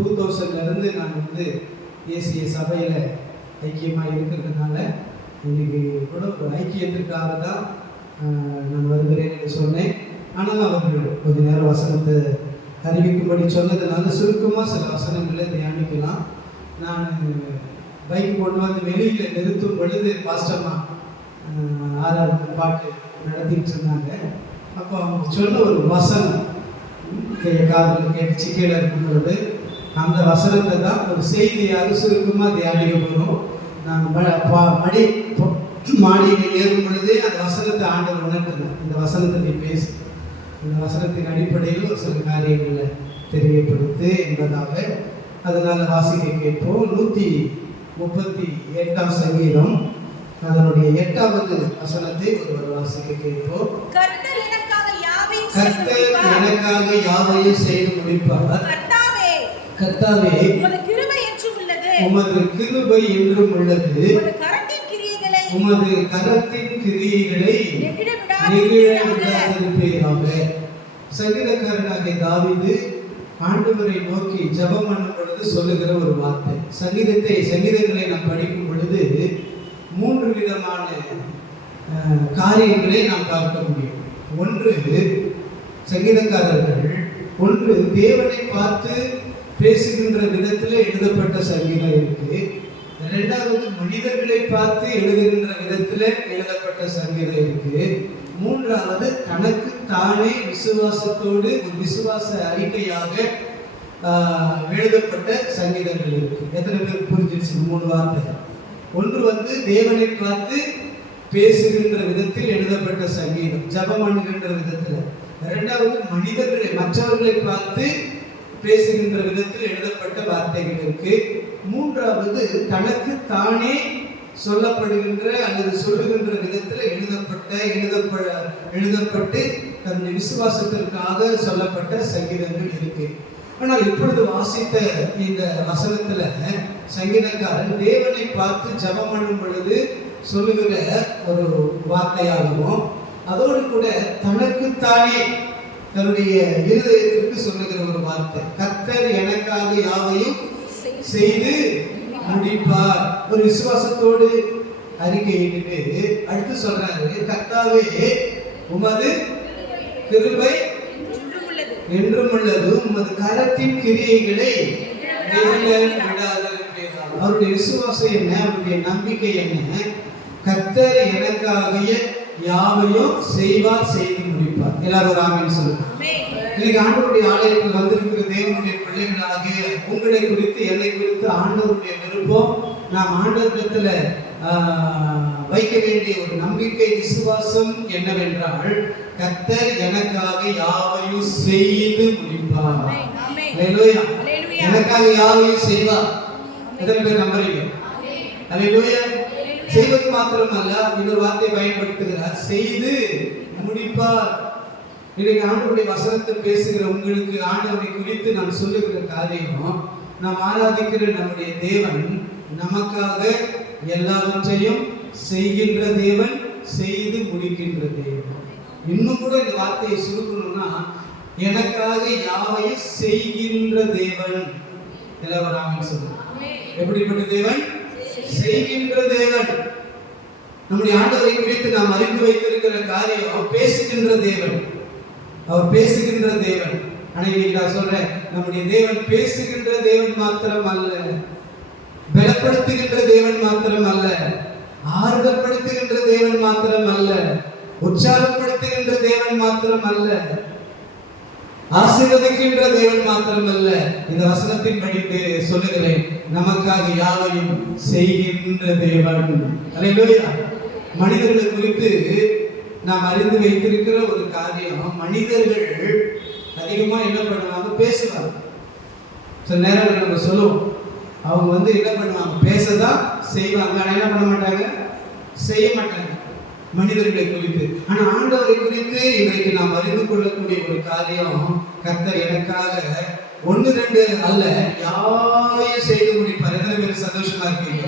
2000 நான் வந்து ஏசிய சபையில் ஐக்கியமாக இருக்கிறதுனால இன்னைக்கு கூட ஒரு ஐக்கியத்திற்காக தான் நான் வருகிறேன் என்று சொன்னேன். ஆனால் அவர்கள் கொஞ்ச நேரம் வசனத்தை அறிவிக்கும்படி சொன்னதுனால சுருக்கமாக சில வசனங்களை தியானிக்கலாம். நான் பைக் கொண்டு வந்து வெளியில் நிறுத்தும் பொழுது பாஸ்டம்மா ஆறாவது பாட்டு நடத்திட்டு இருந்தாங்க. அப்போ அவங்க சொன்ன ஒரு வசனம் காதில் கேட்டுச்சு கீழே இருக்கும்போது அந்த வசனத்தை தான் ஒரு செய்தியாக சுருக்கமாக தியானிக்க போகிறோம். நான் மாடியில் ஏறும் பொழுதே அந்த வசனத்தை ஆண்டவர் உணர்த்துறேன். இந்த வசனத்தை நீ பேசு, இந்த வசனத்தின் அடிப்படையில் ஒரு சில காரியங்களை தெரியப்படுத்து என்பதாக. அதனால் வாசிக்க கேட்போம். 138ஆம் சங்கீதம் அதனுடைய 8வது வசனத்தை ஒருவர் வாசிக்க கேட்போம். கர்த்தர் எனக்காக யாவையும் செய்து முடிப்பார். கர்த்தாவே உமது கிருபை என்றும் உள்ளது. உமது கரத்தின் கிரியைகளை நெகிழவிடாதிருப்பீராக. சங்கீதக்காரனாகிய தாவீது ஆண்டவரை நோக்கி ஜெபம் பண்ணும் பொழுது சொல்லுகிற ஒரு வார்த்தை. சங்கீதங்களை நாம் படிக்கும் பொழுது 3 விதமான காரியங்களை நாம் பார்க்க முடியும். ஒன்று, சங்கீதக்காரர்கள் தேவனை பார்த்து பேசுகின்ற விதத்தில் எழுதப்பட்ட சங்கீதம் இருக்கு. 2வது, மனிதர்களை பார்த்து எழுதுகின்ற விதத்தில் எழுதப்பட்ட சங்கீதம் இருக்கு. 3வது, தனக்கு தானே விசுவாசத்தோடு ஒரு விசுவாச அறிக்கையாக எழுதப்பட்ட சங்கீதங்கள் இருக்கு. எத்தனை பேர் புரிஞ்சிருச்சு 3 வார்த்தை? ஒன்று தேவனை பார்த்து பேசுகின்ற விதத்தில் எழுதப்பட்ட சங்கீதம், ஜெபம் பண்ணுகின்ற விதத்தில். 2வது, மற்றவர்களை பார்த்து பேசுகின்ற விதத்தில் எழுதப்பட்ட வார்த்தைகள் இருக்கு. 3வது, தனக்கு தானே சொல்லப்படுகின்ற அல்லது சொல்லுகின்ற விதத்தில் எழுதப்பட்டு தன்னுடைய விசுவாசத்திற்காக சொல்லப்பட்ட சங்கீதங்கள் இருக்கு. ஆனால் இப்பொழுது வாசித்த இந்த வசனத்துல சங்கீதக்காரன் தேவனை பார்த்து ஜெபம் பண்ணும் பொழுது சொல்லுகிற ஒரு வார்த்தையாகவும், அதோடு கூட தனக்குத்தானே தன்னுடைய இருதயத்திற்கு சொல்லுகிற ஒரு வார்த்தை. கர்த்தர் எனக்காக யாவையும் செய்து முடிப்பார். ஒரு விசுவாசத்தோடு அறிக்கையிட்டு அடுத்து சொல்றாரு, கர்த்தாவே உமது கிருபை என்றும் உள்ளது, உமது கரத்தின் கிரியைகளை விடாதிருப்பீராக. அவருடைய விசுவாசம் என்ன? அவருடைய நம்பிக்கை என்ன? கர்த்தர் எனக்காக யாவையும் செய்வார், செய்து முடிப்பார். எல்லாரும் ஒரு ஆமென் சொல்லுங்க. இன்னைக்கு ஆண்டவருடைய ஆலயத்தில் வந்திருக்கிற தேவனுடைய பிள்ளைகளாகிய உங்களை குறித்து என்னை குறித்து ஆண்டவருடைய விருப்பம், நாம் ஆண்டவரிடத்துல வைக்க வேண்டிய ஒரு நம்பிக்கை விசுவாசம் என்னவென்றால், கர்த்தர் எனக்காக யாவையும் செய்து முடிப்பார். அல்லேலூயா. எனக்காக யாவையும் செய்வார். எத்தனை பேர் நம்புறீங்க? அல்லேலூயா. செய்வது மாத்திரமல்ல, இன்னொரு வார்த்தை பயன்படுத்துகிறார், செய்து முடிப்பார். இன்னைக்கு ஆண்டவருடைய வசனத்தை பேசுகிற உங்களுக்கு ஆண்டவரை குறித்து நான் சொல்லுகிற காரியம், நாம் ஆராதிக்கிற நம்முடைய தேவன் நமக்காக எல்லாவற்றையும் செய்கின்ற தேவன், செய்து முடிக்கின்ற தேவன். இன்னும் கூட இந்த வார்த்தையை சுருக்கணும்னா, எனக்காக யாவையும் செய்கின்ற தேவன். எல்லாரும் சொல்லுங்க. எப்படிப்பட்ட தேவன்? செய்கின்ற தேவன். நம்முடைய ஆண்டவரை குறித்து நாம் அறிந்து வைத்திருக்கிற காரியம், அவர் பேசுகின்ற தேவன். அவர் பேசுகின்ற தேவன். ஆனா இன்னைக்கு நான் சொல்றேன், நம்முடைய தேவன் பேசுகின்ற தேவன் மாத்திரம் அல்ல, பலப்படுத்துகின்ற தேவன் மாத்திரம் அல்ல, ஆறுதல்படுத்துகின்ற தேவன் மாத்திரம் அல்ல, உற்சாகப்படுத்துகின்ற தேவன் மாத்திரம் அல்ல, ஆசீர்வதிக்கின்ற தேவன் மாத்திரம் அல்ல. இந்த வசனத்தின் படித்து சொல்லுகிறேன், நமக்காக யாவையும் செய்கின்ற தேவன். அல்லேலூயா. மனிதர்களை குறித்து நாம் அறிந்து வைத்திருக்கிற ஒரு காரியம், மனிதர்கள் அதிகமா என்ன பண்ணுவாங்க? பேசுவாங்க. சில நேரங்கள் நம்ம சொல்லுவோம், அவங்க என்ன பண்ணுவாங்க? பேசதான் செய்வாங்க, ஆனா என்ன பண்ண மாட்டாங்க? செய்ய மாட்டாங்க மனிதர்களை குறித்து. ஆனா ஆண்டவரை குறித்து இன்றைக்கு நாம் அறிந்து கொள்ளக்கூடிய ஒரு காரியம், கர்த்தர் எனக்காக 1 2 அல்ல, யாவையும் செய்து முடிப்பார். எத்தனை பேர் சந்தோஷமா இருக்கீங்க?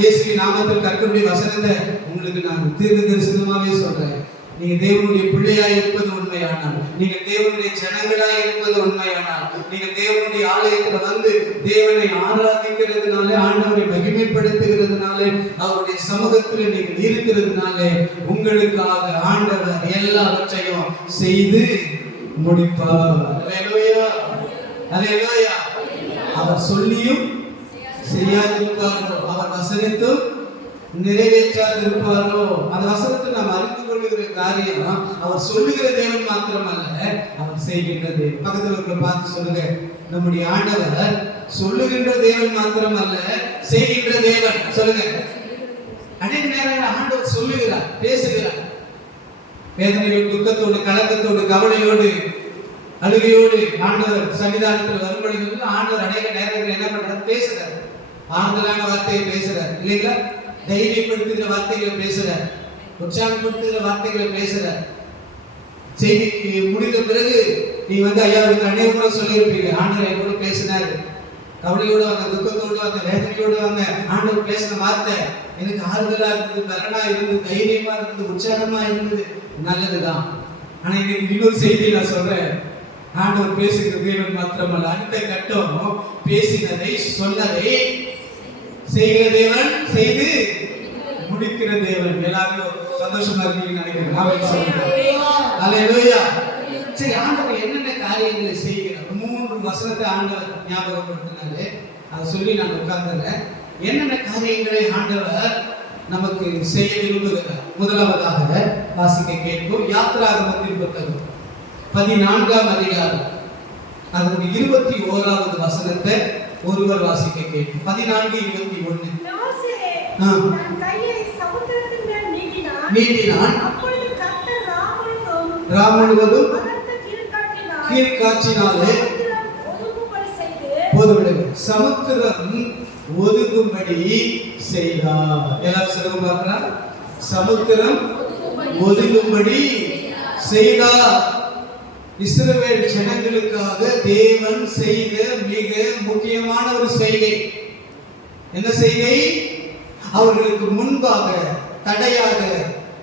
இயேசுவின் நாமத்தில் கர்த்தருடைய வசனத்தை உங்களுக்கு நான் தீர்க்க தரிசனமாவே சொல்றேன். நீங்க தேவனுடைய பிள்ளையாய் இருப்பது உண்மையானால், நீங்க தேவனுடைய ஜனங்களாய் இருப்பது உண்மையானால், நீங்க தேவனுடைய ஆலயத்துல வந்து தேவனை ஆராதிக்கிறதுனால, ஆண்டவரை மகிமைப்படுத்துகிறதுனால, அவருடைய சமூகத்துல நீங்க இருக்கிறதுனால உங்களுக்காக ஆண்டவர் எல்லாவற்றையும் செய்து முடிப்பார். அல்லேலூயா, அல்லேலூயா. அவர் சொல்லியும் செய்யாதிருப்பாரோ, அவர் வசனித்தும் நிறைவேற்றாதிருப்பாரோ. அந்த வசனத்தை நாம் அறிந்து கொள்ளுகிற காரியம் அவர் சொல்லுகிற தேவன் மாத்திரமல்ல, அவர் செய்கின்ற தேவன். பக்கத்தில் இருக்கிற பார்த்து சொல்லுங்க, நம்முடைய ஆண்டவர் சொல்லுகின்ற தேவன் மாத்திரமல்ல, செய்கின்ற தேவன். சொல்லுங்க. அநேக நேரங்கள் ஆண்டவர் சொல்லுகிறார், பேசுகிறார். வேதனையோடு, துக்கத்தோடு, கலக்கத்தோடு, கவலையோடு, அழுகையோடு ஆண்டவர் சன்னிதானத்தில் வரும்பொழுது ஆண்டவர் அநேக நேரங்கள் என்ன பண்றாரு? பேசுறார். ஆறுதலான வார்த்தையை பேசுறார் இல்லைங்களா? தைரியப்படுத்துகிற வார்த்தைகளை பேசுறார், உற்சாகப்படுத்துகிற வார்த்தைகளை பேசுறார். செய்தி முடிந்த பிறகு நீ வந்து ஐயாவுக்கு அநேக முறை சொல்லியிருப்பீங்க, ஆண்டவர் என் கூட பேசினாரு, கவலையோடு வாங்க, துக்கத்தோடு வாங்க, வேதனையோடு வாங்க, ஆண்டவர் பேசின வார்த்தை எனக்கு ஆறுதலா இருந்தது, பலனா இருந்தது, தைரியமா இருந்தது, உற்சாகமா இருந்தது. நல்லதுதான். ஆனா இன்னைக்கு இன்னொரு செய்தி நான் சொல்றேன். ஆண்டவர் பேசுகிற தேவன் மாத்திரமல்ல, அடுத்த கட்டம் பேசினதை சொன்னதை செய்கிற தேவன், செய்து முடிக்கிற தேவன். எல்லாரும் சந்தோஷமா இருக்கீங்கன்னு நினைக்கிறேன். அல்லேலூயா. சரி, ஆண்டவர் என்னென்ன காரியங்களை செய்கிறார்? 3 வசனத்தை ஆண்டவர் ஞாபகப்படுத்தினாரு, அதை சொல்லி நான் உட்கார்ந்துறேன். என்னென்ன காரியங்களை ஆண்டவர் நமக்கு செய்ய விரும்புகிறார்? முதலாவதாக வாசிக்க கேட்போம். யாத்திராகமத்தின் புத்தகம் 14ஆம் அதிகாரம் அதனுடைய 21வது வசனத்தை ஒருவர் வாசிக்க கேட்போம். 14:21. நீட்டினான், ராமுழுவதும் கீழ்காற்றினாலே போதுவிடுங்க, சமுத்திரம் ஒதுங்கும்படி செய்தார். எல்லாரும் சொல்லுங்க பார்க்கலாம். சமுத்திரம் ஒதுங்கும்படி செய்தார். இஸ்ரவேல் ஜனங்களுக்காக தேவன் செய்த மிக முக்கியமான ஒரு செய்கை. என்ன செய்கை? அவர்களுக்கு முன்பாக தடையாக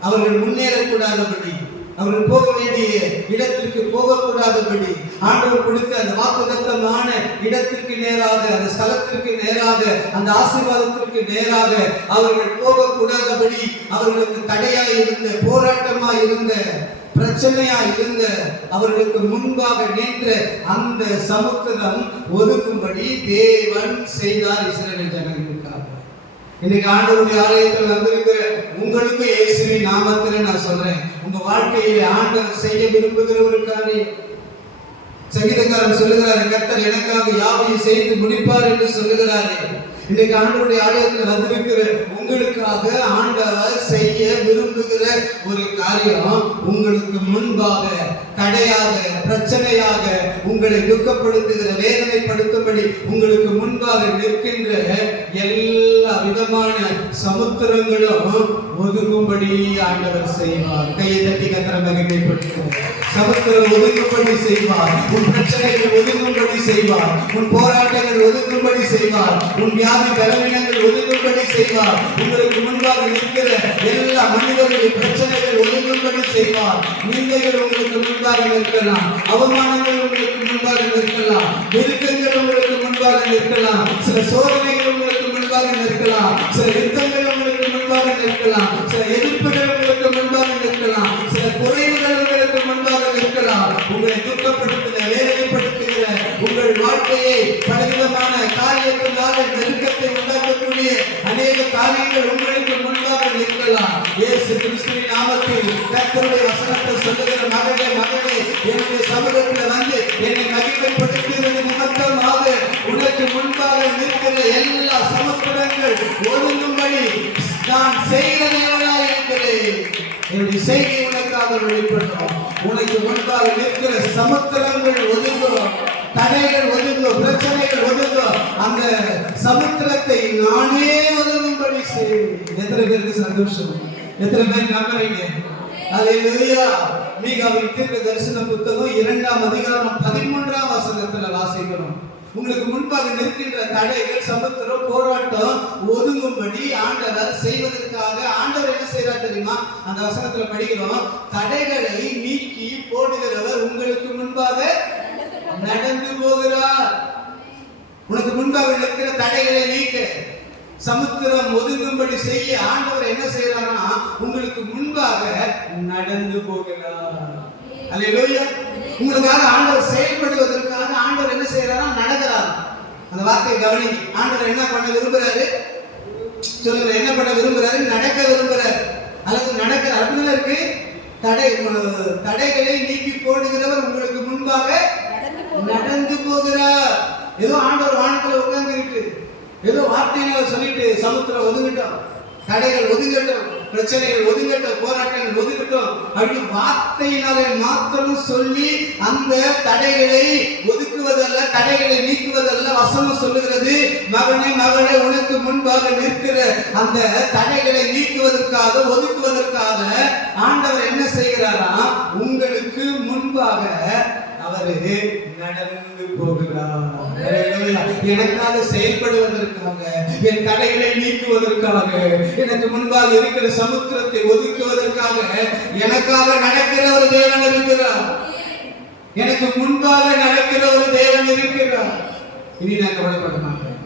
அவர்கள் முன்னேறக்கூடாதபடி, அவர்கள் போக வேண்டிய இடத்திற்கு போகக்கூடாதபடி ஆண்டவர் கொடுத்த அந்த வாக்குத்தத்தமான இடத்திற்கு நேராக, அந்த ஸ்தலத்திற்கு நேராக, அந்த ஆசீர்வாதத்திற்கு நேராக அவர்கள் போகக்கூடாதபடி அவர்களுக்கு தடையாக இருந்த, போராட்டமாக இருந்த, பிரச்சனையா இருந்த, அவர்களுக்கு முன்பாக நின்ற அந்த சமுத்திரம் ஒதுக்கும்படி தேவன் செய்தார் இஸ்ரவேல் ஜனங்களுக்காக. இன்னைக்கு ஆண்டவருடைய ஆலயத்தில் வந்திருக்கிற உங்களுக்கு இயேசுவின் நாமத்தில் நான் சொல்றேன், உங்க வாழ்க்கையிலே ஆண்டவர் செய்ய விரும்புகிற ஒரு காரியம். சங்கீதக்காரன் சொல்லுகிறார், கர்த்தர் எனக்காக யாவையும் செய்து முடிப்பார் என்று சொல்லுகிறாரே. இன்னைக்கு ஆண்டவருடைய ஆலயத்தில் வந்திருக்கிற உங்களுக்காக ஆண்டவர் செய்ய விரும்புகிற ஒரு காரியம், உங்களுக்கு முன்பாக தடையாக, பிரச்சனையாக, உங்களை துக்கப்படுத்துகிற, வேதனைப்படுத்தும்படி உங்களுக்கு முன்பாக நிற்கின்ற எல்லா விதமான சமுத்திரங்களும் ஒதுங்கும்படி ஆண்டவர் செய்வார். கையை தட்டி கர்த்தரை மகிமைப்படுத்துவோம். சமுத்திரம் ஒதுங்கும்படி செய்வார். உன் பிரச்சனைகள் ஒதுங்கும்படி செய்வார். உன் போராட்டங்கள் ஒதுங்கும்படி செய்வார். உன் வியாதி பலவீனங்கள் ஒதுங்கும்படி செய்வார். உங்களுக்கு முன்பாக நிற்கிற எல்லா மனிதர்களின் பிரச்சனைகள் ஒதுங்கும்படி செய்வார். நிந்தைகள் உங்களுக்கு முன்பாக நிற்கலாம், அவமானங்கள் உங்களுக்கு முன்பாக நிற்கலாம், நெருக்கங்கள் உங்களுக்கு முன்பாக நிற்கலாம், சில சோதனைகள் உங்களுக்கு முன்பாக நிற்கலாம், சில யுத்தங்கள் உங்களுக்கு முன்பாக நிற்கலாம், சில எதிர்ப்புகள் உங்களுக்கு முன்பாக நிற்கலாம், சில குறைவுகள் உங்களுக்கு முன்பாக நிற்கலாம். உங்களை துக்கப்படுத்துகிற, வேதனைப்படுத்துகிற, உங்கள் வாழ்க்கையை பலவிதமான காரியத்தினால நெருக்கத்தை உண்டாக்கக்கூடிய அநேக காரியங்கள் உங்களுக்கு முன்பாக நிற்கலாம். இயேசு கிறிஸ்துவின் நாமத்தில் கர்த்தருடைய வசனத்தை சொல்லுகிற மகனே, மகனே, என்னுடைய சமூகத்தில் வந்து என்னை மகிமைப்படுத்துகிறது நிமித்தமாக உனக்கு முன்பாக நிற்கிற எல்லா சமுத்திரங்கள் ஒதுங்கும்படி நான் செய்கிறவனாக இருக்கிறேன். என்னுடைய செய்கை உனக்காக வெளிப்படும். உனக்கு முன்பாக நிற்கிற சமுத்திரங்கள் ஒதுங்கும், தடைகள் ஒதுங்கும், பிரச்சனைகள் ஒதுங்கும். அந்த சமுத்திரத்தை நானே ஒதுங்கும்படி செய்வேன். எத்தனை பேருக்கு சந்தோஷம்? எத்தனை பேர் நம்புறீங்க? அல்லேலூயா. மீகாவின் தீர்க்க தரிசன புத்தகம் 2ஆம் அதிகாரம் 13ஆம் வசனத்துல வாசிக்கிறோம். உங்களுக்கு முன்பாக நிற்கின்ற தடைகள், சமுத்திரம், போராட்டம் ஒதுங்கும்படி ஆண்டவர் செய்வதற்காக ஆண்டவர் என்ன செய்யறார் தெரியுமா? அந்த வசனத்துல படிக்கிறோம், தடைகளை நீக்கி போடுகிறவர் உங்களுக்கு முன்பாக நடந்து போகிறார். உனக்கு முன்பாக நிற்கிற தடைகளை நீக்க, சமுத்திரம் ஒதுங்கும்படி செய்ய ஆண்டவர் என்ன செய்யறாருன்னா உங்களுக்கு முன்பாக நடந்து போகிறார். அல்லேலூயா. உங்களுக்காக ஆண்டவர் செயல்படுவதற்காக ஆண்டவர் என்ன செய்யறாரா? நடக்கிறார். அந்த வார்த்தையை கவனிங்க. ஆண்டவர் என்ன பண்ண விரும்புறாரு? சொல்லுங்க, என்ன பண்ண விரும்புறாரு? நடக்க விரும்புறாரு அல்லது நடக்கிறார். அப்படிதான் இருக்கு. தடைகளை நீக்கி போடுகிறவர் உங்களுக்கு முன்பாக நடந்து போகிறார். ஏதோ ஆண்டவர் வானத்துல உட்கார்ந்துகிட்டு ஏதோ வார்த்தையினால சொல்லிட்டு சமுத்திரம் ஒதுங்கட்டும், தடைகள் ஒதுங்கட்டும், பிரச்சனைகள் ஒதுங்கட்டும், போராட்டங்கள் ஒதுங்கட்டும் அப்படி வார்த்தையினாலே மாத்திரம் சொல்லி அந்த தடைகளை ஒதுக்குவதல்ல, தடைகளை நீக்குவதல்ல. வசனம் சொல்லுகிறது, மகனே மகளே உனக்கு முன்பாக நிற்கிற அந்த தடைகளை நீக்குவதற்காக, ஒதுக்குவதற்காக ஆண்டவர் என்ன செய்கிறாரா? உங்களுக்கு முன்பாக அவரு நடந்து போகிறார். எனக்காக செயல்படுவதற்காக, என் தடைகளை நீக்குவதற்காக, எனக்கு முன்பாக இருக்கிற சமுத்திரத்தை ஒதுக்குவதற்காக எனக்காக நடக்கிற ஒரு தேவன் இருக்கிறார். எனக்கு முன்பாக நடக்கிற ஒரு தேவன் இருக்கிறார். இனி நான் கவலைப்பட மாட்டேன்.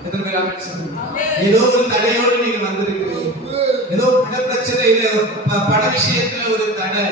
ஏதோ ஒரு தடையோடு நீங்க வந்திருக்கிறீங்க. ஏதோ பண பிரச்சனை இல்ல, பண விஷயத்துல ஒரு தடை,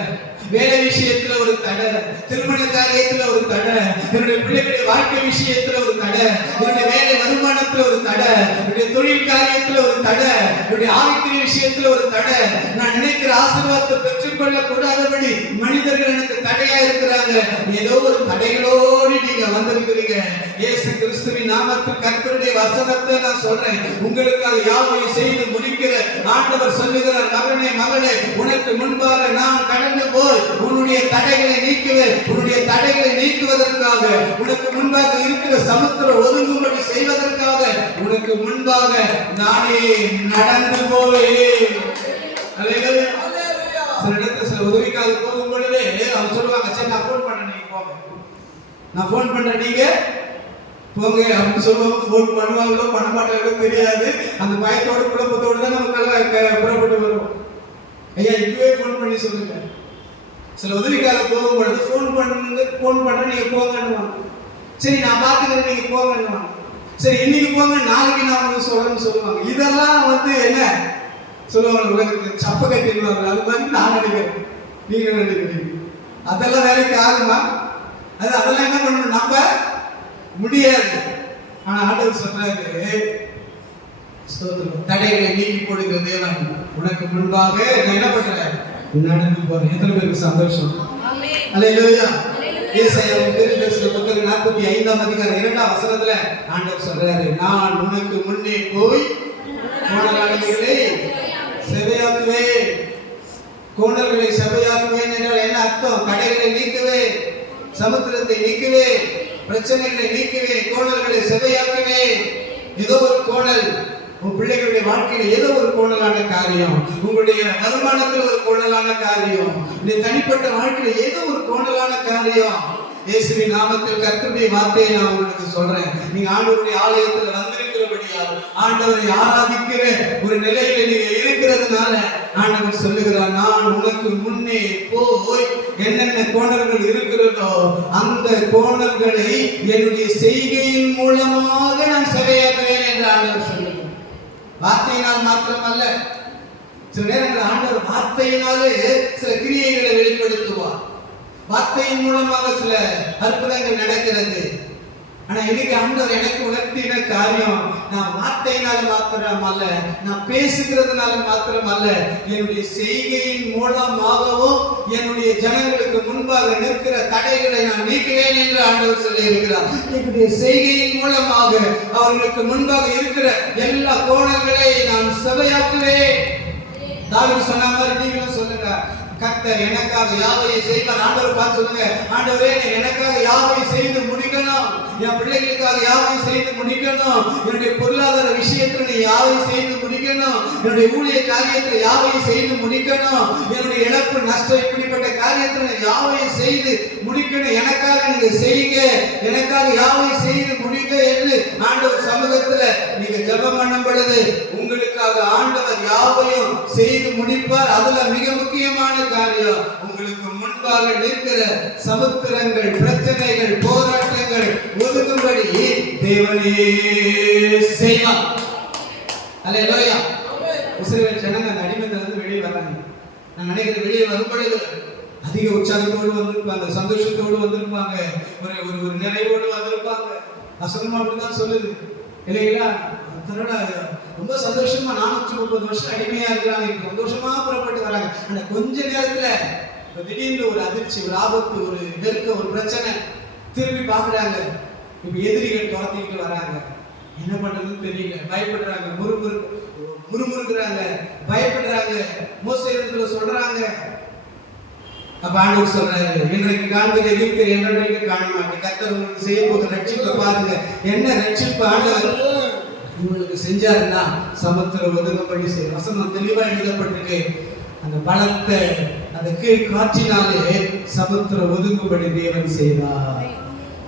வேலை விஷயத்துல ஒரு தடை, திருமண காரியத்துல ஒரு தடை, என்னுடைய பிள்ளைகளுடைய வாழ்க்கை விஷயத்துல ஒரு தடை, என்னுடைய வேலை வருமானத்துல ஒரு தடை, என்னுடைய தொழில் காரியத்துல ஒரு தடை, என்னுடைய ஆவிக்குரிய விஷயத்துல ஒரு தடை, நான் நினைக்கிற ஆசீர்வாதத்தை பெற்றுக்கொள்ள கூடாதபடி மனிதர்கள் எனக்கு தடையா இருக்கிறாங்க. ஏதோ ஒரு தடைகளோடு நீங்க வந்திருக்கிறீங்க. இயேசு கிறிஸ்துவின் நாமத்தில் கர்த்தருடைய வசனத்தை நான் சொல்றேன். உங்களுக்காக யாவையும் செய்து முடிக்கிற ஆண்டவர் சொல்லுகிறார், மகனே மகளே உனக்கு முன்பாக நான் கடந்து போய் உன்னுடைய தடைகளை நீக்குவேன். உன்னுடைய தடைகளை நீக்குவதற்காக, உனக்கு முன்பாக இருக்கிற சமுத்திரம் ஒதுங்கும்படி செய்வதற்காக உனக்கு முன்பாக நானே நடந்து போவேன். சில இடத்துல சில உதவிக்காக போகும் பொழுதே அவங்க சொல்லுவாங்க, சரி நான் போன் பண்றேன் நீங்க போங்க, நான் போன் பண்றேன் நீங்க போங்க அப்படின்னு சொல்லுவாங்க. போன் பண்ணுவாங்களோ பண்ண மாட்டாங்களோ தெரியாது. அந்த பயத்தோடு குழப்பத்தோடு தான் நமக்கு புறப்பட்டு வருவோம். ஐயா இப்பவே போன் பண்ணி சொல்லுங்க. சில உதவிக்காக போகும் பொழுது போன் பண்ணுங்க, போன் பண்ற நீங்க போங்கன்னுவாங்க. சரி நான் பாத்துக்கிறேன் நீங்க போங்கன்னுவாங்க. சரி இன்னைக்கு போங்க, நாளைக்கு நான் உங்களுக்கு சொல்றேன்னு சொல்லுவாங்க. இதெல்லாம் என்ன சொல்லுவாங்க, உலகத்துக்கு சப்ப கட்டிடுவாங்க. அது மாதிரி நான் நினைக்கிறேன், நீங்க நினைக்கிறீங்க. அதெல்லாம் வேலைக்கு ஆகுமா? அதெல்லாம் என்ன பண்ணணும், நம்ம முடியாது. ஆனா ஆண்டவர் சொல்றாரு, தடைகளை நீக்கி போடுகிற தேவன் உனக்கு முன்பாக நான் என்ன பண்றேன், நடந்து போறேன். எத்தனை பேருக்கு சந்தோஷம்? அல்லேலூயா. ஏசாயாவின் தீர்க்கதரிசன புத்தகம் 45ஆம் அதிகாரம் 2ஆம் வசனத்துல ஆண்டவர் சொல்றாரு, நான் உனக்கு முன்னே போய் கோணல்களை செவையாக்குவேன். கோணல்களை செவையாக்குவேன் என்றால் என்ன அர்த்தம்? தடைகளை நீக்குவேன், சமுத்திரத்தை நீக்குவேன், பிரச்சனைகளை நீக்குவேன், கோணல்களை செவையாக்குவேன். ஏதோ ஒரு கோணல் உங்க பிள்ளைகளுடைய வாழ்க்கையில ஏதோ ஒரு கோணலான காரியம், உங்களுடைய வருமானத்தில் ஒரு கோணலான காரியம், இந்த தனிப்பட்ட வாழ்க்கையில ஏதோ ஒரு கோணலான காரியம். இயேசுவின் நாமத்தில் கர்த்தருடைய வார்த்தையை நான் உங்களுக்கு சொல்றேன். நீங்க ஆண்டவருடைய ஆலயத்துல வந்திருக்கிறபடியால், ஆண்டவரை ஆராதிக்கிற ஒரு நிலையில நீங்க இருக்கிறதுனால ஆண்டவர் சொல்லுகிறார், நான் உனக்கு முன்னே போய் என்னென்ன கோணல்கள் இருக்கிறதோ அந்த கோணல்களை என்னுடைய செய்கையின் மூலமாக நான் செவையாக்குவேன் என்று ஆண்டவர் சொல்லுகிறார். வார்த்தையினால் மாத்திரம் அல்ல, சில நேரங்கள் ஆண்டவர் வார்த்தையினாலே சில கிரியைகளை வெளிப்படுத்துவார். வார்த்தையின் மூலமாக சில அற்புதங்கள் நடக்கிறது. ஆனா இன்னைக்கு ஆண்டவர் எனக்கு உணர்த்தின காரியம், நான் வார்த்தையினால மாத்திரம் அல்ல, நான் பேசுகிறதுனால மாத்திரம் அல்ல, என்னுடைய செய்கையின் மூலமாகவும் என்னுடைய ஜனங்களுக்கு முன்பாக நிற்கிற தடைகளை நான் நீக்குவேன் என்று ஆண்டவர் சொல்லி இருக்கிறார். என்னுடைய செய்கையின் மூலமாக அவர்களுக்கு முன்பாக இருக்கிற எல்லா கோணங்களை நான் செவையாக்குவேன். தாவீது சொன்ன மாதிரி நீங்களும் சொல்லுங்க, கர்த்தர் எனக்காக யாவையும் செய்வார். ஆண்டவர் பார்த்து சொல்லுங்க, ஆண்டவரே எனக்காக யாவையும் செய்து முடிக்கணும், என் பிள்ளைகளுக்காக யாவையும் செய்து முடிக்கணும். முடிக்கணும், என்னுடைய பொருளாதார விஷயத்துல நீ யாவையும் செய்து முடிக்கணும், என்னுடைய ஊழிய காரியத்துல யாவையும் செய்து முடிக்கணும், என்னுடைய இழப்பு நஷ்டம் இப்படிப்பட்ட காரியத்துல யாவையும் செய்து முடிக்கணும், எனக்காக நீங்க செய்யுங்க, எனக்காக யாவையும் செய்து முடிக்க என்று ஆண்டவர் சமூகத்துல நீங்க ஜெபம் பண்ணும் பொழுது உங்களுக்காக ஆண்டவர் யாவையும் செய்து முடிப்பார். அதுல மிக முக்கியமான காரியம், உங்களுக்கு முன்பாக நிற்கிற சமுத்திரங்கள், பிரச்சனைகள், போராட்டங்கள் ஒதுங்கும்படி தேவனே செய்வார். அல்லேலூயா. இஸ்ரவேல் ஜனங்க அந்த அடிமைத்தனத்திலிருந்து வெளியே வராங்க. நான் நினைக்கிறேன் வெளியே வரும் பொழுது அதிக உற்சாகத்தோடு வந்திருப்பாங்க, சந்தோஷத்தோடு வந்திருப்பாங்க, ஒரு நிறைவோடு வந்திருப்பாங்க. வசனம் அப்படிதான் சொல்லுது இல்லைங்களா? ரொம்ப சந்தோஷமா 430 வருஷம் அடிமையா இருக்கிறாங்க, சந்தோஷமா புறப்பட்டு வராங்க. ஆனா கொஞ்ச நேரத்துல திடீர்னு ஒரு அதிர்ச்சி, ஒரு ஆபத்து, ஒரு நெருக்க, ஒரு பிரச்சனை. திரும்பி பாக்குறாங்க, இப்ப எதிரிகள் துரத்திக்கிட்டு வராங்க. என்ன பண்றதுன்னு தெரியல, பயப்படுறாங்க, முறுமுறுக்கிறாங்க, பயப்படுறாங்க. மோசே சொல்றாங்க. அப்ப ஆண்டவர் சொல்றாரு, இன்றைக்கு காண்கிற எகிப்தை என்றைக்கு காண மாட்டேன், கர்த்தர் உங்களுக்கு செய்ய போகிற ரட்சிப்பை பாருங்க. என்ன ரட்சிப்பு ஆண்டவர் உங்களுக்கு செஞ்சாருன்னா சமுத்திரம் ஒதுங்கும்படி செய்ய வசனம் தெளிவா எழுதப்பட்டிருக்கு. அந்த பலத்தை அந்த கீழ் காற்றினாலே சமுத்திரம் ஒதுங்கும்படி தேவன் செய்தார்.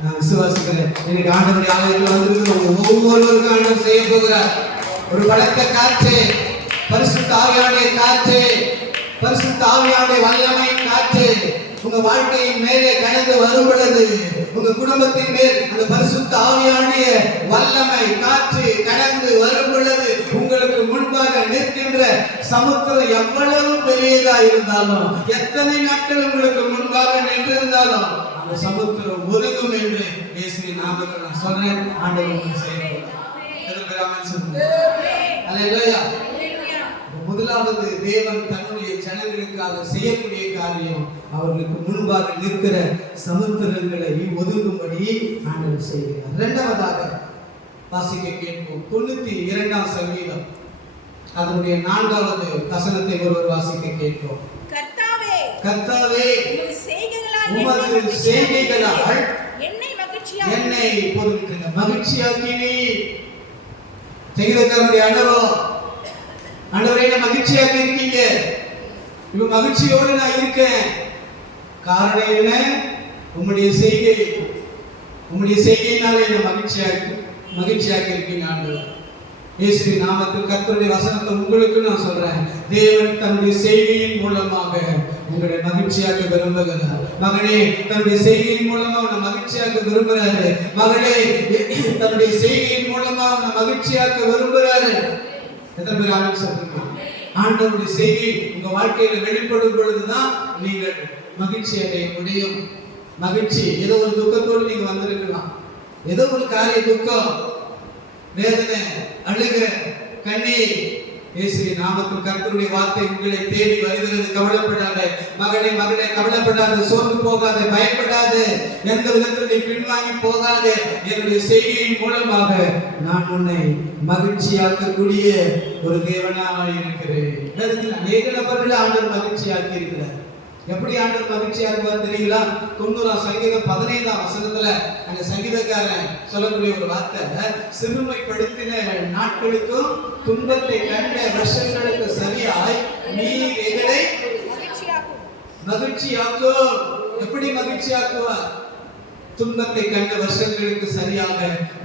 நான் விசுவாசிக்கிறேன், எனக்கு ஆண்டவருடைய ஆலயத்தில் வந்திருக்கிற ஒவ்வொருவருக்கும் ஆண்டவர் செய்ய போகிறார். ஒரு பலத்த காற்று, பரிசுத்த ஆவியானுடைய காற்று, பரிசுத்த ஆவியானுடைய வல்லமை காற்று உங்க வாழ்க்கையின் மேலே கடந்து வரும் பொழுது, உங்க குடும்பத்தின் மேல் அந்த பரிசுத்த ஆவியானுடைய வல்லமை காற்று கடந்து வரும் பொழுது, உங்களுக்கு முன்பாக நிற்கின்ற சமுத்திரம் எவ்வளவு பெரியதா இருந்தாலும், எத்தனை நாட்கள் உங்களுக்கு முன்பாக நின்றிருந்தாலும் அந்த சமுத்திரம் ஒதுங்கும் என்று இயேசுவின் நாமத்தில் நான் சொல்றேன். ஆண்டவர் செய்வார். அல்லேலூயா. முதலாவது தேவன் தன்னுடைய ஜனங்களுக்காக செய்யக்கூடிய காரியம், அவர்களுக்கு முன்பாக நிற்கிற சமுத்திரங்களை ஒதுங்கும்படி ஆண்டவர் செய்கிறார். இரண்டாவதாக வாசிக்க கேட்போம். 92ஆம் சங்கீதம் அதனுடைய 4வது வசனத்தை ஒருவர் வாசிக்க கேட்போம். கர்த்தாவே, கர்த்தாவே, உமது செய்கைகளால் என்னை மகிழ்ச்சியாக்கினீர். சங்கீதக்காரனுடைய அனுபவம், ஆண்டவரே என்ன மகிழ்ச்சியாக இருக்கீங்க, இப்ப மகிழ்ச்சியோடு நான் இருக்கேன். காரணம் என்ன? உம்முடைய செய்கை, உம்முடைய செய்கையினால என்ன மகிழ்ச்சியாக இருக்கீங்க ஆண்டவர். இயேசுவின் நாமத்தில் கர்த்தருடைய வசனத்தை உங்களுக்கு நான் சொல்றேன். தேவன் தன்னுடைய செய்கையின் மூலமாக உங்களை மகிழ்ச்சியாக விரும்புகிறார். மகனே, தன்னுடைய செய்கையின் மூலமா உன்னை மகிழ்ச்சியாக விரும்புகிறாரு. மகளே, தன்னுடைய செய்கையின் மூலமா உன்னை மகிழ்ச்சியாக விரும்புகிறாரு. எத்தனை பேர் ஆமென் சொல்றீங்க? ஆண்டவருடைய செய்கை உங்க வாழ்க்கையில வெளிப்படும் பொழுதுதான் நீங்கள் மகிழ்ச்சி அடைய முடியும். மகிழ்ச்சி, ஏதோ ஒரு துக்கத்தோடு நீங்க வந்திருக்கலாம், ஏதோ ஒரு காரிய துக்கம், வேதனை, அழுக, கண்ணீர், இயேசுவின் நாமத்தில் கர்த்தருடைய வார்த்தை உங்களை தேடி வருகிறது. கவலைப்படாத மகனே, மகளே, கவலைப்படாத, சோர்ந்து போகாத, பயப்படாத, எந்த விதத்தில் நீ பின்வாங்கி போகாத. என்னுடைய செய்கையின் மூலமாக நான் உன்னை மகிழ்ச்சியாக்கக்கூடிய ஒரு தேவனாக இருக்கிறேன். வேதத்தில் அநேக நபர்களை ஆண்டவர் மகிழ்ச்சியாக்கி இருக்கிறார். எப்படி ஆண்டவர் மகிழ்ச்சியாக்குவார் தெரியுங்களா? 90ஆம் சங்கீதம் 15ஆம் வசனத்துல அந்த சங்கீதக்காரன் சொல்லக்கூடிய ஒரு வார்த்தை, சிறுமைப்படுத்தின நாட்களுக்கும் துன்பத்தை கண்ட வருஷங்களுக்கு சரியாய் நீர் எங்களை மகிழ்ச்சியாக்கும். எப்படி மகிழ்ச்சியாக்குவார்? துன்பத்தை கண்ட வருஷங்களுக்கு சரியாக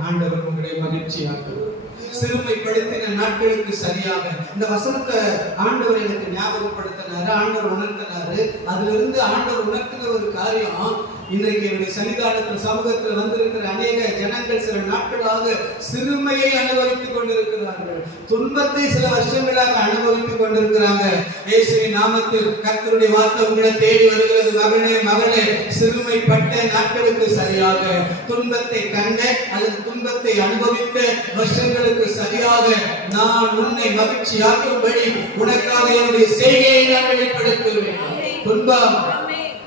ஆண்டவர் உங்களை மகிழ்ச்சியாக்குவார். சிறுமைப்படுத்தின நாட்களுக்கு சரியாக. இந்த வசனத்தை ஆண்டவர் எனக்கு ஞாபகப்படுத்தினாரு, ஆண்டவர் உணர்த்தினாரு. அதுல இருந்து ஆண்டவர் உணர்த்தின ஒரு காரியம், இன்றைக்கு என்னுடைய சன்னிதானத்தில் சமூகத்தில் வந்திருக்கிற அநேக ஜனங்கள் சில நாட்களாக சிறுமையை அனுபவித்துக் கொண்டிருக்கிறார்கள், துன்பத்தை சில வருஷங்களாக அனுபவித்துக் கொண்டிருக்கிறாங்க. இயேசுவின் நாமத்தில் கர்த்தருடைய வார்த்தை உங்களை தேடி வருகிறது. மகனே, மகளே, சிறுமைப்பட்ட நாட்களுக்கு சரியாக, துன்பத்தை கண்ட அல்லது துன்பத்தை அனுபவித்த வருஷங்களுக்கு சரியாக நான் உன்னை மகிழ்ச்சியாக்கும்படி உனக்காக என்னுடைய செய்கையை நான் வெளிப்படுத்துவேன். துன்பம்,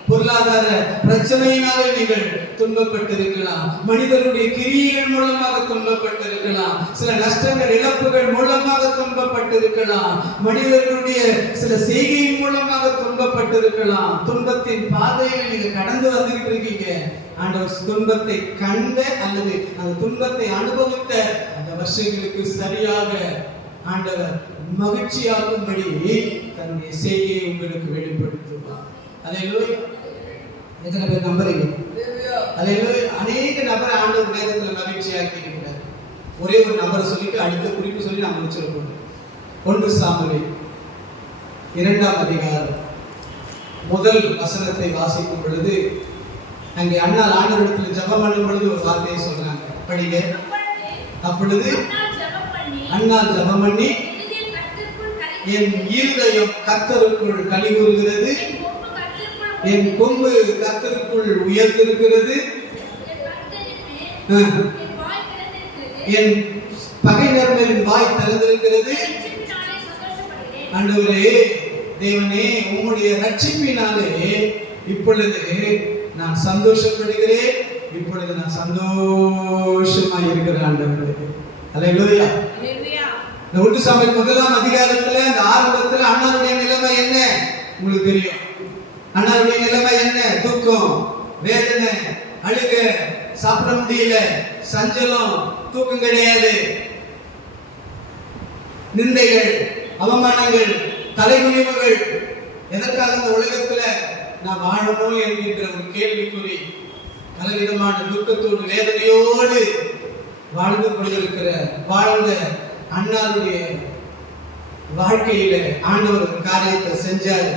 பொருளாதார பிரச்சனையினாலே நீங்கள் துன்பப்பட்டிருக்கலாம், மனிதனுடைய கிரியைகள் மூலமாக துன்பப்பட்டிருக்கலாம், சில நஷ்டங்கள் இழப்புகள் மூலமாக துன்பப்பட்டிருக்கலாம், மனிதர்களுடைய சில செய்கையின் மூலமாக துன்பப்பட்டிருக்கலாம். துன்பத்தின் பாதையில் நீங்க கடந்து வந்துகிட்டு இருக்கீங்க. ஆண்டவர் துன்பத்தை கண்ட அல்லது அந்த துன்பத்தை அனுபவித்த வருஷங்களுக்கு சரியாக ஆண்டவர் மகிழ்ச்சியாகும்படி தன்னுடைய செய்கையை உங்களுக்கு வெளிப்படுத்துவார். அல்லேலூயா. எத்தனை பேர் நம்புறீங்க? அல்லேலூயா. அநேக நபர் ஆண்டவர் நேரத்தில் மகிழ்ச்சியாக்கி இருக்கிறார். ஒரே ஒரு நபரை சொல்லிட்டு அடுத்த குறிப்பு சொல்லி நான் முடிச்சிருக்கோம். 1 சாமுவேல் 2ஆம் அதிகாரம் முதல் வசனத்தை வாசிக்கும் பொழுது அங்கே அண்ணால் ஆண்டவரிடத்தில் ஜெபம் பண்ணும் பொழுது ஒரு வார்த்தையை சொல்றாங்க. படிங்க. அப்பொழுது அண்ணால் ஜெபம் பண்ணி, என் இருதயம் கர்த்தருக்குள் களி கூறுகிறது, என் கொம்பு கர்த்தருக்குள் உயர்ந்திருக்கிறது, என் பகைஞர்களின் வாய் திறந்திருக்கிறது. ஆண்டவரே தேவனே, உம்முடைய ரட்சிப்பினாலே இப்பொழுது நான் சந்தோஷப்படுகிறேன், இப்பொழுது நான் சந்தோஷமாய் இருக்கிறேன் ஆண்டவரே. அல்லேலூயா. இந்த 1 சாமுவேல் 1ஆம் அதிகாரத்துல இந்த ஆரம்பத்துல அண்ணாவுடைய நிலைமை என்ன உங்களுக்கு தெரியும். அண்ணாவுடைய நிலைமை என்ன? துக்கம், வேதனை, அழுக, சாப்பிட முடியல, சஞ்சலம், தூக்கம் கிடையாது, நிந்தைகள், அவமானங்கள், தலைகுனிவுகள். எதற்காக இந்த உலகத்துல நான் வாழணும் என்கின்ற ஒரு கேள்விக்குறி, பலவிதமான துக்கத்தோடு வேதனையோடு வாழ்ந்து கொண்டிருக்கிற வாழ்ந்த அண்ணாருடைய வாழ்க்கையில ஆண்டவர் ஒரு காரியத்தை செஞ்சார்.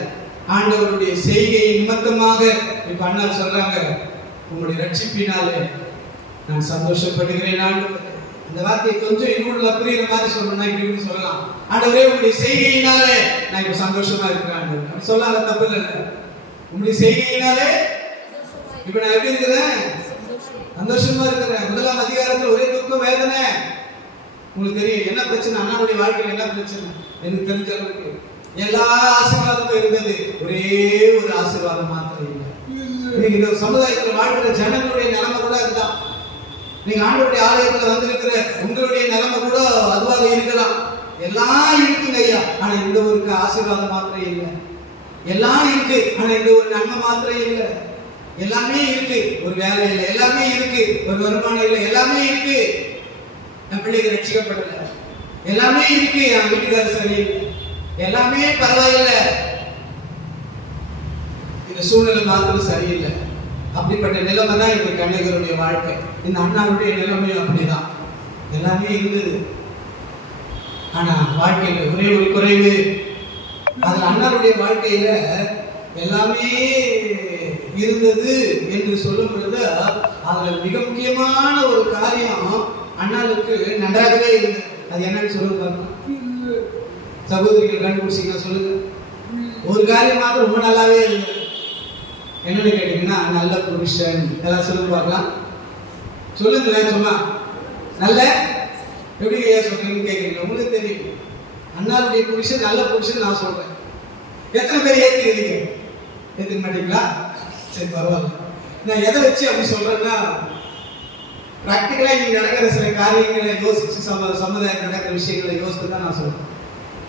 ஆண்டவருடைய செய்கையை நிமித்தமாக இப்ப அண்ணா சொல்றாங்க, உங்களுடைய ரட்சிப்பினாலே நான் சந்தோஷப்படுகிறேன் ஆண்டவர். அந்த வார்த்தையை கொஞ்சம் இன்னொரு புரியுற மாதிரி சொல்லணும்னா இப்படி சொல்லலாம், ஆண்டவரே உங்களுடைய செய்கையினாலே நான் இப்ப சந்தோஷமா இருக்கிறேன் ஆண்டவர். அப்படி சொல்லலாம், தப்பு இல்லை. உங்களுடைய செய்கையினாலே இப்ப நான் எப்படி இருக்கிறேன்? சந்தோஷமா இருக்கிறேன். 1ஆம் அதிகாரத்தில் ஒரே துக்கம், வேதனை. உங்களுக்கு தெரியும் என்ன பிரச்சனை, அண்ணாவுடைய வாழ்க்கையில் என்ன பிரச்சனை? எனக்கு தெரிஞ்ச அளவுக்கு எல்லா ஆசீர்வாதமும் இருந்தது, ஒரே ஒரு ஆசீர்வாதம் மாத்திரம் இல்லை. இன்னைக்கு இந்த சமுதாயத்தில் வாழ்கிற ஜனங்களுடைய நிலைமை கூட அதுதான். நீங்க ஆண்டவருடைய ஆலயத்துல வந்திருக்கிற உங்களுடைய நிலைமை கூட அதுவாக இருக்கலாம். எல்லாம் இருக்குங்க ஐயா, ஆனா இந்த ஒரு ஆசீர்வாதம் மாத்திரம் இல்லை. எல்லாம் இருக்கு, ஆனா இந்த ஒரு நன்மை மாத்திரம் இல்லை. எல்லாமே இருக்கு, ஒரு வேலை இல்லை. எல்லாமே இருக்கு, ஒரு வருமானம் இல்லை. எல்லாமே இருக்கு, என் பிள்ளைக்கு ரட்சிக்கப்படல. எல்லாமே இருக்கு, என் வீட்டுக்காரர் சரியில்லை. எல்லாமே பரவாயில்லை, இந்த சூழ்நிலை மாத்திரம் சரியில்லை. அப்படிப்பட்ட நிலைமை தான் இந்த கன்னிகருடைய வாழ்க்கை. இந்த அண்ணாவுடைய நிலைமையும் அப்படிதான். எல்லாமே இருந்தது, ஆனா வாழ்க்கையில ஒரே ஒரு குறைவு. அதுல அண்ணாவுடைய வாழ்க்கையில எல்லாமே இருந்தது என்று சொல்லும் பொழுது அதுல மிக முக்கியமான ஒரு காரியம் அண்ணாவுக்கு நன்றாகவே இருந்தது. அது என்னன்னு சொல்லுங்க சகோதரிகள், கண்டுபிடிச்சிங்கன்னா சொல்லுங்க. ஒரு காரியம் மாத்திரம் ரொம்ப நல்லாவே இருந்தது. என்னன்னு கேட்டீங்கன்னா நல்ல புருஷன். எல்லாம் சொல்லுங்க பார்க்கலாம், சொல்லுங்களேன். சும்மா நல்ல எப்படி சொல்றீங்கன்னு கேட்குறீங்க. உங்களுக்கு தெரியும் அண்ணாவுடைய புருஷன் நல்ல புருஷன் நான் சொல்றேன். எத்தனை பேர் ஏற்றுக்கிறீங்க? ஏற்றுக்க மாட்டீங்களா? சரி, பரவாயில்ல. நான் எதை வச்சு அப்படி சொல்றேன்னா, ப்ராக்டிக்கலாக இங்கே நடக்கிற சில காரியங்களை யோசிச்சு சமுதாயம் நடக்கிற விஷயங்களை யோசித்து தான் நான் சொல்றேன்.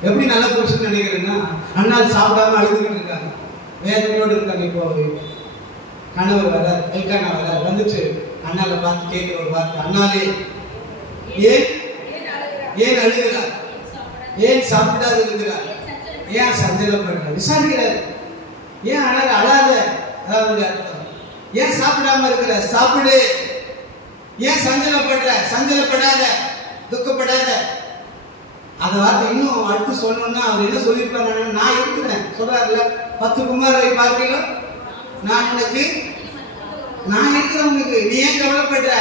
எப்படி நல்ல புருஷன் நினைக்கிறேன்னா, அண்ணா சாப்பிடாம அழுதுகிட்டு இருக்காங்க, வேதனையோடு இருக்காங்க. இப்போ கணவர் வரார், எல்கானா வரார், வந்துட்டு அண்ணாவை பார்த்து கேட்கிற ஒரு வார்த்தை, அண்ணாலே ஏன் ஏன் அழுகிறார்? ஏன் சாப்பிடாது இருக்கிறார்? ஏன் சஞ்சலப்படுறார்? விசாரிக்கிறார். ஏன் அழாத? அதாவது ஏன் சாப்பிடாம இருக்கிற? சாப்பிடு. ஏன் சஞ்சலப்படுற? சஞ்சலப்படாத, துக்கப்படாத. அந்த வார்த்தை இன்னும் அடுத்து சொல்லணும்னா அவர் என்ன சொல்லியிருப்பாரு? நான் இருக்கிறேன் சொல்றாருல, 10 குமாரரை பார்க்கலாம், நான் இருக்கிறேன் உனக்கு, நீ ஏன் கவலைப்படுற?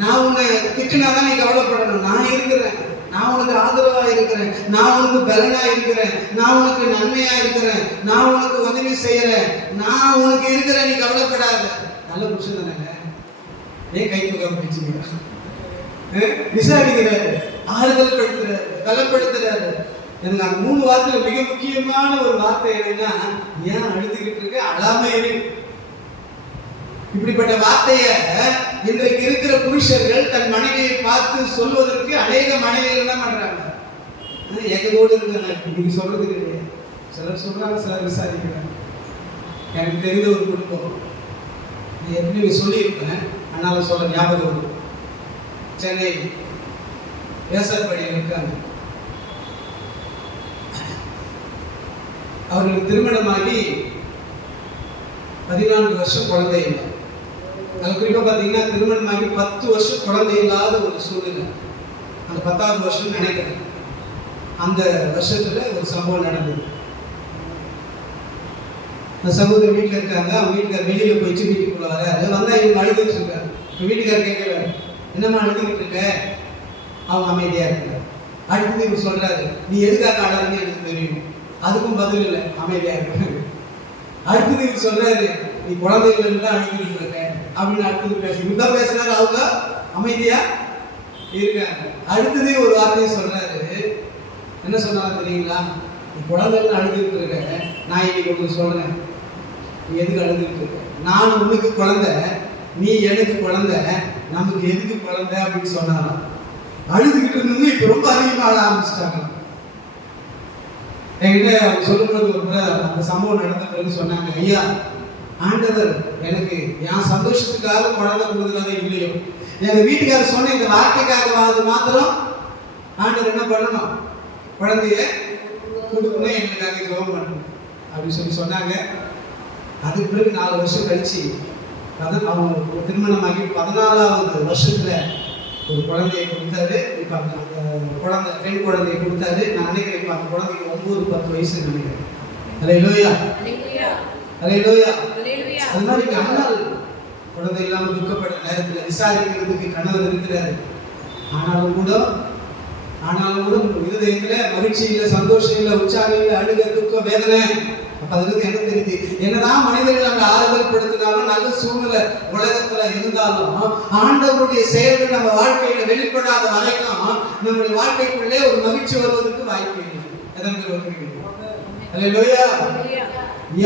நான் உன்னை திட்டினாதான் நீ கவலைப்படணும். நான் இருக்கிறேன், நான் உனக்கு ஆதரவா இருக்கிறேன், நான் உனக்கு பலனா இருக்கிறேன், நான் உனக்கு நன்மையா இருக்கிறேன், நான் உனக்கு உதவி செய்யறேன், நான் உனக்கு இருக்கிறேன், நீ கவலைப்படாத. நல்ல புருஷன் தானேங்க. ஏன் கை தூக்க பிடிச்சிங்க? விசாரிக்கிறாரு, ஆறுதல் படுத்துறாரு, பலப்படுத்துறாரு. எனக்கு அந்த 3 வார்த்தையில மிக முக்கியமான ஒரு வார்த்தை என்னன்னா, ஏன் அழுதுகிட்டு இருக்க? அழாம இரு. இப்படிப்பட்ட வார்த்தைய இன்றைக்கு இருக்கிற புருஷர்கள் தன் மனைவியை பார்த்து சொல்வதற்கு அநேக மனைவிகள் என்ன பண்றாங்க? எங்கோடு இருக்காங்க, இன்னைக்கு சொல்றது கிடையாது. சிலர் சொல்றாங்க, சிலர் விசாரிக்கிறாங்க. எனக்கு தெரிந்த ஒரு குடும்பம், ஏற்கனவே சொல்லியிருப்பேன், அதனால சொல்ல ஞாபகம் வரும். சென்னை வேசார்பாடியில் இருக்காங்க. அவர்களுக்கு திருமணமாகி 14 வருஷம் குழந்தை இல்லை. அது குறிப்பாக பார்த்தீங்கன்னா திருமணமாகி 10 வருஷம் குழந்தை இல்லாத ஒரு சூழ்நிலை. அந்த 10வது வருஷம் நினைக்கிறேன். அந்த வருஷத்துல ஒரு சம்பவம் நடந்தது. அந்த சகோதரர் வீட்டில் இருக்காங்க. அவங்க வீட்டுக்கார் வெளியில போயிட்டு வீட்டுக்குள்ள வராரு. வந்தா இவங்க அழுதுட்டு இருக்காரு. வீட்டுக்காரர் கேட்கிறாரு, என்னம்மா அழுதுகிட்டு இருக்க? அவங்க அமைதியா இருக்கிறார். அடுத்தது இவர் சொல்றாரு, நீ எதுக்காக அழகுன்னு எனக்கு தெரியும். அதுக்கும் பதில் இல்லை, அமைதியா இருக்கிறாரு. அடுத்தது இவர் சொல்றாரு, நீ குழந்தைகள் தான் அழுதுகிட்டு இருக்க அப்படின்னு அடுத்தது இவர் பேசுறாரு. அவங்க அமைதியா இருக்காங்க. அடுத்தது ஒரு வார்த்தையை சொல்றாரு. என்ன சொன்னாலும் தெரியுங்களா? நீ குழந்தைகள் அழுதுகிட்டு இருக்க, நான் இன்னைக்கு உங்களுக்கு சொல்றேன், நீ எதுக்கு அழுதுகிட்டு இருக்க? நான் உனக்கு குழந்தை, நீ எனக்கு குழந்தை, நமக்கு எதுக்கு குழந்தை அப்படின்னு சொன்னாலும் அழுதுகிட்டு இருந்து இப்ப ரொம்ப அதிகமாக ஆரம்பிச்சிட்டாங்க. என்கிட்ட அவங்க சொல்லும்போது ஒரு முறை அந்த சம்பவம் நடந்த பிறகு சொன்னாங்க, ஐயா ஆண்டவர் எனக்கு என் சந்தோஷத்துக்காக குழந்தை கொடுக்குறதே இல்லையோ, எங்க வீட்டுக்காரர் சொன்ன இந்த வார்த்தைக்காக மாத்திரம் ஆண்டவர் என்ன பண்ணணும், குழந்தைய கொடுக்கணும், எங்களுக்காக ஜெபம் பண்ணணும் அப்படின்னு சொன்னாங்க. அதுக்கு பிறகு 4 வருஷம் கழிச்சு அவங்க திருமணமாகி 14வது வருஷத்துல ஒரு குழந்தையை கொடுத்தாரு. இப்ப அந்த குழந்தை பெண் குழந்தையை கொடுத்தாரு. நான் நினைக்கிறேன் இப்ப அந்த குழந்தைக்கு 9-10 வயசு நினைக்கிறேன். அல்லேலூயா, அல்லேலூயா. அது மாதிரி அண்ணால் குழந்தை இல்லாம துக்கப்பட்ட நேரத்துல விசாரிக்கிறதுக்கு கணவர் இருக்கிறாரு. ஆனாலும் கூட இருதயத்துல மகிழ்ச்சி இல்லை, சந்தோஷம் இல்லை, உற்சாகம் இல்லை, அழுக, துக்கம், வேதனை. அப்ப அதுக்கு என்ன தெரியுது, என்னதான் மனிதர்கள் நம்ம ஆறுதல் படுத்தினாலும், நல்ல சூழ்நிலை உலகத்துல இருந்தாலும், ஆண்டவருடைய செயல்கள் நம்ம வாழ்க்கையில வெளிப்படாத வரைக்கும் நம்முடைய வாழ்க்கைக்குள்ளே ஒரு மகிழ்ச்சி வருவதற்கு வாய்ப்பு இல்லை. அல்லேலூயா.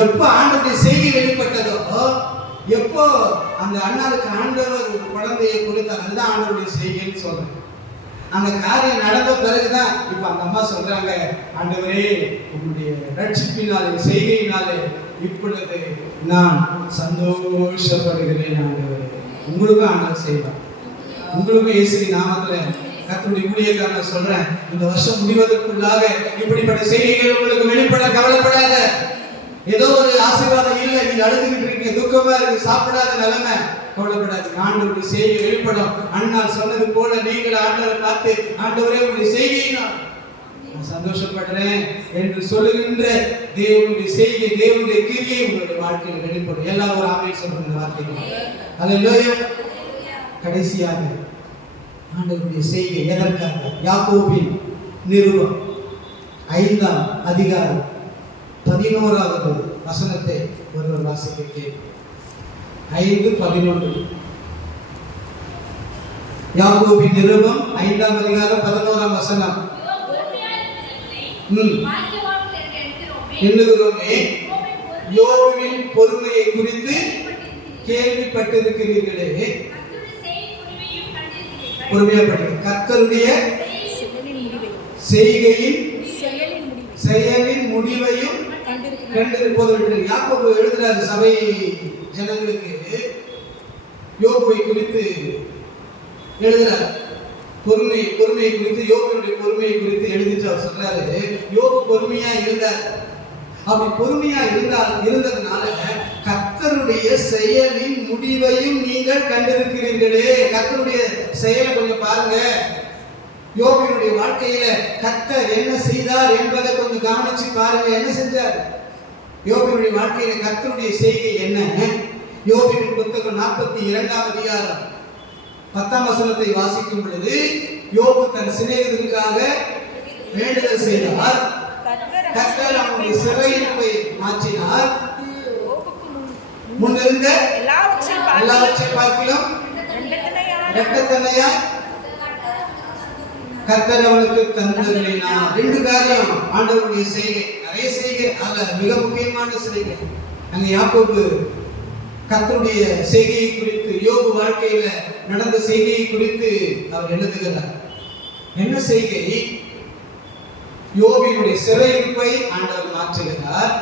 எப்ப ஆண்டவருடைய செய்தி வெளிப்பட்டதோ, எப்போ அந்த அண்ணாவுக்கு ஆண்டவர் ஒரு குழந்தையை கொடுத்தார், அதுதான் ஆண்டவருடைய செய்தின்னு சொல்றேன். அந்த காரியம் நடந்த பிறகுதான் இப்ப அந்த அம்மா சொல்றாங்க, ஆண்டவரே உங்களுடைய ரட்சிப்பினாலே செய்கையினாலே இப்பொழுது நான் சந்தோஷப்படுகிறேன். ஆண்டவரே உங்களுக்கும் ஆண்டவர் செய்வார். உங்களுக்கும் இயேசுவின் நாமத்துல கர்த்தருடைய ஊழியக்காரன் சொல்றேன், இந்த வருஷம் முடிவதற்குள்ளாக இப்படிப்பட்ட செய்திகள் உங்களுக்கு வெளிப்பட கவலைப்படாத. ஏதோ ஒரு ஆசீர்வாதம் இல்லை, நீங்க அழுதுகிட்டு இருக்கீங்க, துக்கமா இருக்கு, சாப்பிடாத நிலைமை, கவலைப்படாது. ஆண்டவருடைய செய்தி வெளிப்படும். அண்ணால் சொன்னது போல நீங்கள் ஆண்டவரை பார்த்து, ஆண்டவரே உங்களுடைய செய்தியை நான் சந்தோஷப்படுறேன் என்று சொல்லுகின்ற தேவனுடைய செய்தி, தேவனுடைய கிரியை உங்களுடைய வாழ்க்கையில் வெளிப்படும். எல்லாரும் ஒரு ஆமென் சொல்லுங்க வார்த்தைகள். அல்லேலூயா. கடைசியாக ஆண்டவருடைய செய்தி எதற்காக? யாக்கோபின் நிருபம் 5ஆம் அதிகாரம் 11வது வசனத்தை ஒருவர் வாசிக்க கேட்போம். 5:11. யாக்கோபின் நிருபம் 5ஆம் அதிகாரம் 11ஆம் வசனம். எண்ணுகிறோமே, யோபுவின் பொறுமையை குறித்து கேள்விப்பட்டிருக்கிறீர்களே. பொறுமையாப்பட்டு கர்த்தருடைய செயலின் முடிவையும் கண்டிருப்பது. யாக்கோபு எழுதுறாரு சபை ஜனங்களுக்கு, யோபுவை குறித்து எழுதுறாரு. பொறுமையை குறித்து, யோபுடைய பொறுமையை குறித்து எழுதிட்டு அவர் சொல்றாரு, யோபு பொறுமையா இருந்தார். அப்படி பொறுமையா இருந்ததுனால கர்த்தருடைய செயலின் முடிவையும் நீங்கள் கண்டிருக்கிறீர்களே. கர்த்தருடைய செயலை கொஞ்சம் பாருங்க. யோபுடைய வாழ்க்கையில கர்த்தர் என்ன செய்தார் என்பதை கொஞ்சம் கவனிச்சு பாருங்க. என்ன செஞ்சார்? யோபுடைய வாழ்க்கையில கர்த்தருடைய செய்கை என்ன? யோபுவின் புத்தகம் 42ஆம் அதிகாரம் 10ஆம் வசனத்தை வாசிக்கும் பொழுது, யோபு தன் சிநேகிதனுக்காக வேண்டுதல் செய்தார். கர்த்தர் அவனுடைய சிறையிருப்பை மாற்றினார். முன்னிருந்த எல்லாவற்றை பார்க்கிலும் இரட்டத்தனையாய் கர்த்தர் அவனுக்கு தந்தருளினார். 2 காரியம் ஆண்டவருடைய செய்கை. நிறைய செய்கை, அல்ல மிக முக்கியமான செய்கை. அங்க யாக்கோபு கர்த்தருடைய செய்கையை குறித்து, யோபு வாழ்க்கையில நடந்த செய்கையை குறித்து அவர் எழுதுகிறார். என்ன செய்கை? யோபினுடைய சிறையிருப்பை ஆண்டவர் மாற்றுகிறார்.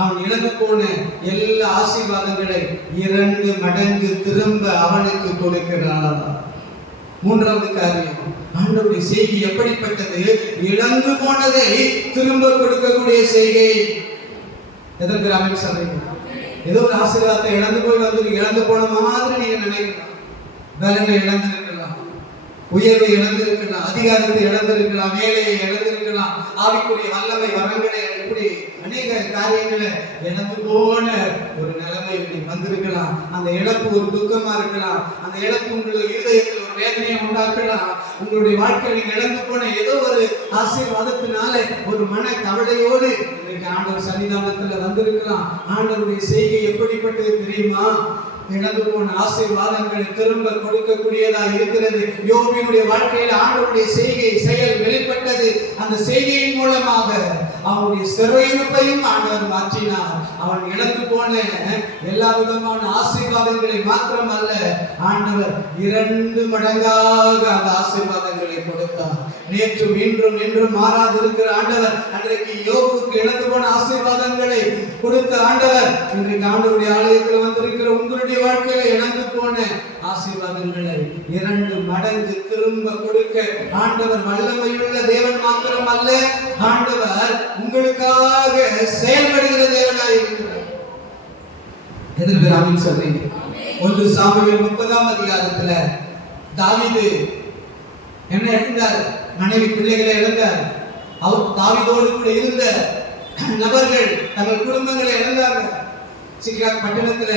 அவன் இழந்து போன எல்லா ஆசீர்வாதங்களை 2 மடங்கு திரும்ப அவனுக்கு கொடுக்கிறார். மூன்றாவது காரியம், ஆண்டவருடைய செய்கை எப்படிப்பட்டது? இழந்து போனதை திரும்ப கொடுக்கக்கூடிய செய்கை. எதற்கு ஆமென் சொல்றீங்க? ஏதோ ஒரு ஆசீர்வாதத்தை இழந்து போய் வந்து இழந்து போன மாதிரி நீங்க நினைக்கலாம். வேலையை இழந்திருக்கலாம், உயர்வை இழந்திருக்கலாம், அதிகாரத்தை இழந்திருக்கலாம், வேலையை இழந்திருக்கலாம், ஆவிக்குரிய வல்லமை வரங்களை, இப்படி அநேக காரியங்களை இழந்து போன ஒரு நிலைமை வந்திருக்கலாம். அந்த இழப்பு ஒரு துக்கமா இருக்கலாம். அந்த இழப்பு உங்களுடைய இருதயத்தில் ஒரு வேதனையை உண்டாக்கலாம். உங்களுடைய வாழ்க்கையில் இழந்து போன ஏதோ ஒரு ஆசீர்வாதத்தினால ஒரு மன கவலையோடு இன்றைக்கு ஆண்டவர் சன்னிதானத்துல வந்திருக்கலாம். ஆண்டவருடைய செய்கை எப்படிப்பட்டது தெரியுமா? இழந்து போன ஆசீர்வாதங்களை திரும்ப கொடுக்கக்கூடியதா இருக்கிறது. யோபினுடைய வாழ்க்கையில் ஆண்டவருடைய செய்கை செயல் வெளிப்பட்டது. அந்த செய்கையின் மூலமாக அவனுடைய சிறையிருப்பையும் ஆண்டவர் மாற்றினார். அவன் இழந்து போன எல்லா விதமான ஆசீர்வாதங்களை மாத்திரமல்ல, ஆண்டவர் 2 மடங்காக அந்த ஆசீர்வாதங்களை கொடுத்தார். நேற்றும் இன்றும் என்றும் மாறாது இருக்கிற ஆண்டவர் அன்றைக்கு யோபுக்கு இழந்து போன ஆசீர்வாதங்களை கொடுத்த ஆண்டவர் இன்றைக்கு ஆண்டவருடைய ஆலயத்தில் வந்திருக்கிற உங்களுடைய வாழ்க்கையில இழந்து போன ஆசீர்வாதங்களை 2 மடங்கு திரும்ப கொடுக்க ஆண்டவர் வல்லமையுள்ள தேவன் மாத்திரம் அல்ல, ஆண்டவர் உங்களுக்காக செயல்படுகிற தேவனாய் இருக்கிறார். எதற்கு ஆமென் சொல்றீங்க? 1 சாமுவேல் 30ஆம் அதிகாரத்துல தாவீது என்ன இழந்தார்? மனைவி பிள்ளைகளை இழந்தார். அவர் தாவீதோடு கூட இருந்த நபர்கள் தங்கள் குடும்பங்களை இழந்தார்கள். சிக்லாக் பட்டணத்துல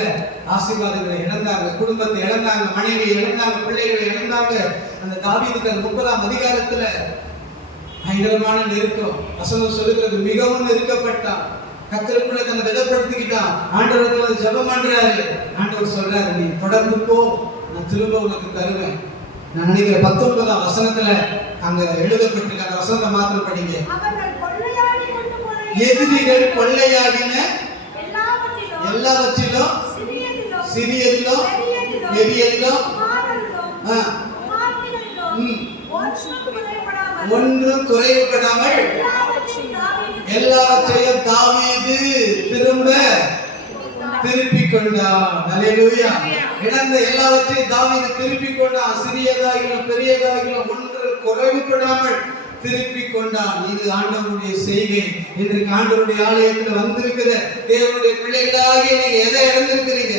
ஆசீர்வாதங்களை இழந்தாங்க, குடும்பத்தை இழந்தாங்க, மனைவியை இழந்தாங்க, பிள்ளைகளை இழந்தாங்க. அந்த தாவீதுக்கு 30ஆம் அதிகாரத்துல பயங்கரமான நெருக்கம். வசனம் சொல்லுகிறது, மிகவும் நெருக்கப்பட்டான். கர்த்தருக்குள்ள தன்னை திடப்படுத்திக்கிட்டான். ஆண்டவருக்கு ஜெபம் பண்றாரு. ஆண்டவர் சொல்றாரு, நீ தொடர்ந்து போ, நான் திரும்ப உனக்கு தருவேன். நான் நினைக்கிறேன் 19ஆம் வசனத்துல அங்க எழுதப்பட்டிருக்க அந்த வசனத்தை மாத்திரம் படிங்க. எதிரிகள் கொள்ளையாடின எல்லாவற்றிலும் சிறியதிலும் பெரியதிலும் ஒன்றும் குறைவுபடாமல் எல்லாவற்றையும் தாவீது திருப்பிக் கொண்டான். அல்லேலூயா. இழந்த எல்லாவற்றையும் தாவீது திருப்பிக் கொண்டான். சிறியதாகிலும் பெரியதாகிலும் ஒன்று குறைவுபடாமல் திருப்பிக் கொண்டான். இது ஆண்டவருடைய செய்கை. இன்றைக்கு ஆண்டவருடைய ஆலயத்தில் வந்திருக்கிற தேவனுடைய பிள்ளைகளாகிய நீங்க எதை இழந்திருக்கிறீங்க?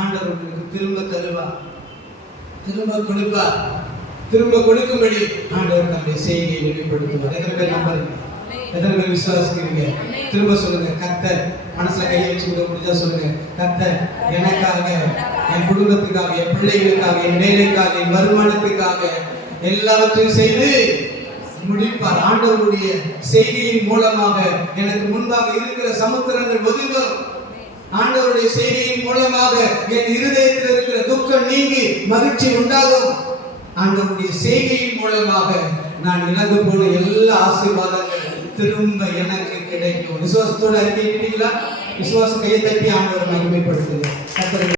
ஆண்டவர் உங்களுக்கு திரும்ப தருவார், திரும்ப கொடுப்பார். திரும்ப கொடுக்கும்படி ஆண்டவர் தன்னுடைய செய்கையை வெளிப்படுத்துவார். எத்தனை பேர் நம்புறீங்க? எத்தனை பேர் விசுவாசிக்கிறீங்க? திரும்ப சொல்லுங்க, கர்த்தர். மனசுல கையை வச்சுக்கிட்ட முடிஞ்சா சொல்லுங்க, கர்த்தர் எனக்காக, என் குடும்பத்துக்காக, என் பிள்ளைகளுக்காக, என் வேலைக்காக, என் வருமானத்துக்காக எல்லாவற்றையும் செய்து முடிப்பார். ஆண்டவருடைய செய்தியின் மூலமாக எனக்கு முன்பாக இருக்கிற சமுத்திரங்கள் ஒதுங்கும். ஆண்டவருடைய செய்தியின் மூலமாக என் இருதயத்தில் இருக்கிற துக்கம் நீங்கி மகிழ்ச்சி உண்டாகும். ஆண்டவருடைய செய்தியின் மூலமாக நான் இழந்து போன எல்லா ஆசீர்வாதங்களும் திரும்ப எனக்கு கிடைக்கும். விசுவாசத்தோடு அறிக்கையிட்டீங்களா? விசுவாச கையை தட்டி ஆண்டவரை மகிமைப்படுத்துங்க.